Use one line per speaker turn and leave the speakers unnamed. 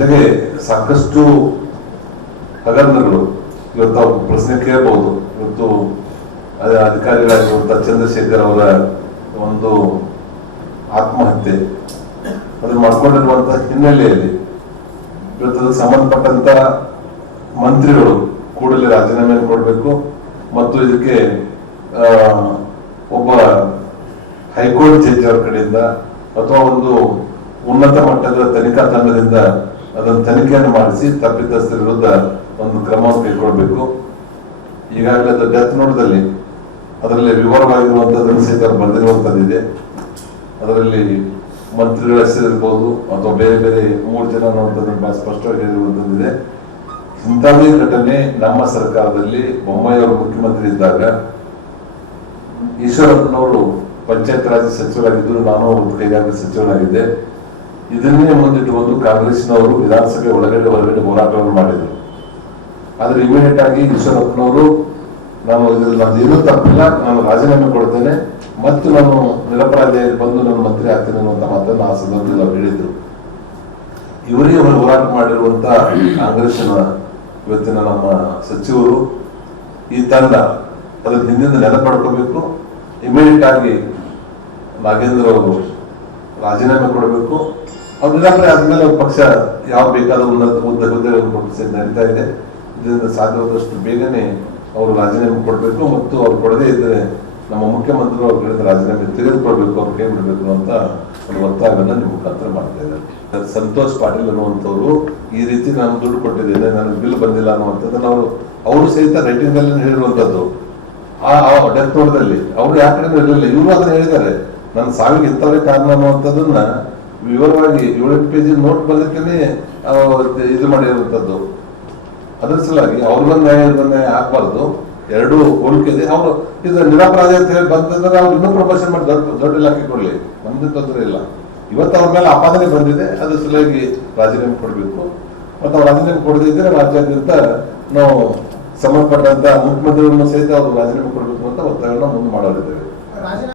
ಜೊತೆಗೆ ಸಾಕಷ್ಟು ಹಗರಣಗಳು ಇವತ್ತು ಅವ್ರ ಪ್ರಶ್ನೆ ಕೇಳಬಹುದು ಇವತ್ತು ಅಧಿಕಾರಿಗಳಾಗಿರುವಂತಹ ಅಧಿಕಾರಿಗಳಾಗಿರುವಂತ ಚಂದ್ರಶೇಖರ್ ಅವರ ಒಂದು ಆತ್ಮಹತ್ಯೆ. ಅದನ್ನು ಮಾಡ್ಕೊಂಡಿರುವಂತಹ ಹಿನ್ನೆಲೆಯಲ್ಲಿ ಇವತ್ತು ಅದಕ್ಕೆ ಸಂಬಂಧಪಟ್ಟಂತ ಮಂತ್ರಿಗಳು ಕೂಡಲೇ ರಾಜೀನಾಮೆ ಕೊಡಬೇಕು ಮತ್ತು ಇದಕ್ಕೆ ಒಬ್ಬ ಹೈಕೋರ್ಟ್ ಜಡ್ಜ್ ಅವರ ಕಡೆಯಿಂದ ಅಥವಾ ಒಂದು ಉನ್ನತ ಮಟ್ಟದ ತನಿಖಾ ತಂಡದಿಂದ ಅದನ್ನು ತನಿಖೆಯನ್ನು ಮಾಡಿಸಿ ತಪ್ಪಿತಸ್ಥರ ವಿರುದ್ಧ ಒಂದು ಕ್ರಮ ಕೈಗೊಳ್ಳಬೇಕು. ಈಗಾಗಲೇ ಅದು ಡೆತ್ ನೋಟದಲ್ಲಿ, ಅದರಲ್ಲಿ ವಿವರವಾಗಿರುವಂತದ್ದನ್ನು ಸಹಿತ ಅವ್ರು ಬರೆದಿರುವಂತದ್ದಿದೆ ಅದರಲ್ಲಿ ಮಂತ್ರಿಗಳ ಹೆಸರಿರ್ಬೋದು ಅಥವಾ ಬೇರೆ ಬೇರೆ ಮೂರು ಜನ ಅನ್ನುವಂಥದ್ದನ್ನು ಸ್ಪಷ್ಟವಾಗಿ ಹೇಳಿರುವಂತದ್ದಿದೆ ಇಂಥದೇ ಘಟನೆ ನಮ್ಮ ಸರ್ಕಾರದಲ್ಲಿ ಬೊಮ್ಮಾಯಿಯವರು ಮುಖ್ಯಮಂತ್ರಿ ಇದ್ದಾಗ ಈಶ್ವರಪ್ಪನವರು ಪಂಚಾಯತ್ ರಾಜ್ ಸಚಿವರಾಗಿದ್ದರು, ನಾನು ಒಂದು ಕೈಗಾರಿಕೆ ಸಚಿವನಾಗಿದ್ದೆ. ಇದನ್ನೇ ಮುಂದಿಟ್ಟುಕೊಂಡು ಕಾಂಗ್ರೆಸ್ನವರು ವಿಧಾನಸಭೆ ಒಳಗಡೆ ಹೊರಗಡೆ ಹೋರಾಟವನ್ನು ಮಾಡಿದರು. ಆದ್ರೆ ಇಮಿಡಿಯೇಟ್ ಆಗಿ ಈಶ್ವರಪ್ಪನವರು ನಾನು ಇದ್ರಲ್ಲಿ ನಾನು ಏನೂ ತಪ್ಪಿಲ್ಲ, ನಾನು ರಾಜೀನಾಮೆ ಕೊಡ್ತೇನೆ, ಮತ್ತು ನಾನು ನಿರಪರಾಧಿಯಾಗಿ ಬಂದು ನನ್ನ ಮಂತ್ರಿ ಆಗ್ತೇನೆ ಅನ್ನುವಂಥ ಮಾತನ್ನು ಆ ಸಂದರ್ಭದಲ್ಲಿ ಅವ್ರು ಹೇಳಿದ್ರು. ಇವರೇ ಅವರು ಹೋರಾಟ ಮಾಡಿರುವಂತ ಕಾಂಗ್ರೆಸ್ನ ಇವತ್ತಿನ ನಮ್ಮ ಸಚಿವರು, ಈ ತಂಡ ಅದರ ಹಿಂದಿಂದ ನೆನಪಡ್ಕೋಬೇಕು ಇಮಿಡಿಯೇಟ್ ಆಗಿ ನಾಗೇಂದ್ರ ಅವರು ರಾಜೀನಾಮೆ ಕೊಡಬೇಕು. ಅವ್ರು ಆದ್ಮೇಲೆ ಅವ್ರ ಪಕ್ಷ ಯಾವ ಬೇಕಾದ ಉನ್ನತ ಹುದ್ದೆ ಹುದ್ದೆ ಕೊಡಿಸಿ ನಡೀತಾ ಇದೆ. ಇದರಿಂದ ಸಾಧ್ಯವಾದಷ್ಟು ಬೇಗನೆ ಅವರು ರಾಜೀನಾಮೆ ಕೊಡಬೇಕು ಮತ್ತು ಅವ್ರು ಕೊಡದೇ ಇದ್ದರೆ ನಮ್ಮ ಮುಖ್ಯಮಂತ್ರಿ ಅವ್ರ ಕಡೆಯಿಂದ ರಾಜೀನಾಮೆ ತೆಗೆದುಕೊಳ್ಬೇಕು, ಅವ್ರು ಕೈ ಬಿಡಬೇಕು ಅಂತ ಒಂದು ಒತ್ತಾಯವನ್ನು ನಿಮ್ಮ ಮುಖಾಂತರ ಮಾಡ್ತಾ ಇದ್ದಾರೆ. ಸಂತೋಷ್ ಪಾಟೀಲ್ ಅನ್ನುವಂಥವ್ರು ಈ ರೀತಿ ನಾನು ದುಡ್ಡು ಕೊಟ್ಟಿದ್ದೇನೆ, ನನಗೆ ಬಿಲ್ ಬಂದಿಲ್ಲ ಅನ್ನುವಂಥದ್ದನ್ನು ಅವರು ಅವರು ಸಹಿತ ರೈಟಿಂಗ್ ಅಲ್ಲಿ ಆ ಡೆತ್ ನೋಟದಲ್ಲಿ. ಅವರು ಯಾವ ಕಡೆ ಇರಲಿಲ್ಲ. ಇವರು ಅದನ್ನ ಹೇಳಿದ್ದಾರೆ. ನನ್ನ ಸಾವಿಗೆ ಇಂಥವೇ ಕಾರಣ ಅನ್ನುವಂಥದ್ದನ್ನ ವಿವರವಾಗಿ ಏಳೆಂಟು ಪೇಜಿ ನೋಟ್ ಬಂದಕ್ಕೇನೆ ಇದು ಮಾಡಿರುವಂಥದ್ದು. ಅದ್ರ ಸಲುವಾಗಿ ಅವ್ರಿಗೊಂದು ನ್ಯಾಯ ಇವ್ರಿಗೊಂದು ನ್ಯಾಯ ಎರಡು ಹೋಲಿಕೆ ಇದೆ ಅವರು ಇದು ನಿರಪರಾಧಿ ಅಂತ ಹೇಳಿ ಬಂತಂದ್ರೆ ಅವ್ರು ಇನ್ನೂ ಪ್ರಮೋಷನ್ ಮಾಡಿ ದೊಡ್ಡ ದೊಡ್ಡ ಇಲಾಖೆ ಕೊಡಲಿ. ನಮ್ದು ತೊಂದರೆ ಇಲ್ಲ. ಇವತ್ತು ಅವ್ರ ಮೇಲೆ ಅಪಾದನೆ ಬಂದಿದೆ. ಅದ್ರ ಸಲುವಾಗಿ ರಾಜೀನಾಮೆ ಕೊಡಬೇಕು. ಮತ್ತು ಅವ್ರು ರಾಜೀನಾಮೆ ಕೊಡದಿದ್ದರೆ ರಾಜ್ಯಾದ್ಯಂತ ನಾವು ಸಂಬಂಧಪಟ್ಟಂತ ಮುಖ್ಯಮಂತ್ರಿಗಳನ್ನು ಸಹಿತ ಅವರು ರಾಜೀನಾಮೆ ಕೊಡಬೇಕು ಅಂತ ಒತ್ತಾಯವನ್ನು ಮುಂದೆ ಮಾಡೋರಿದ್ದೇವೆ.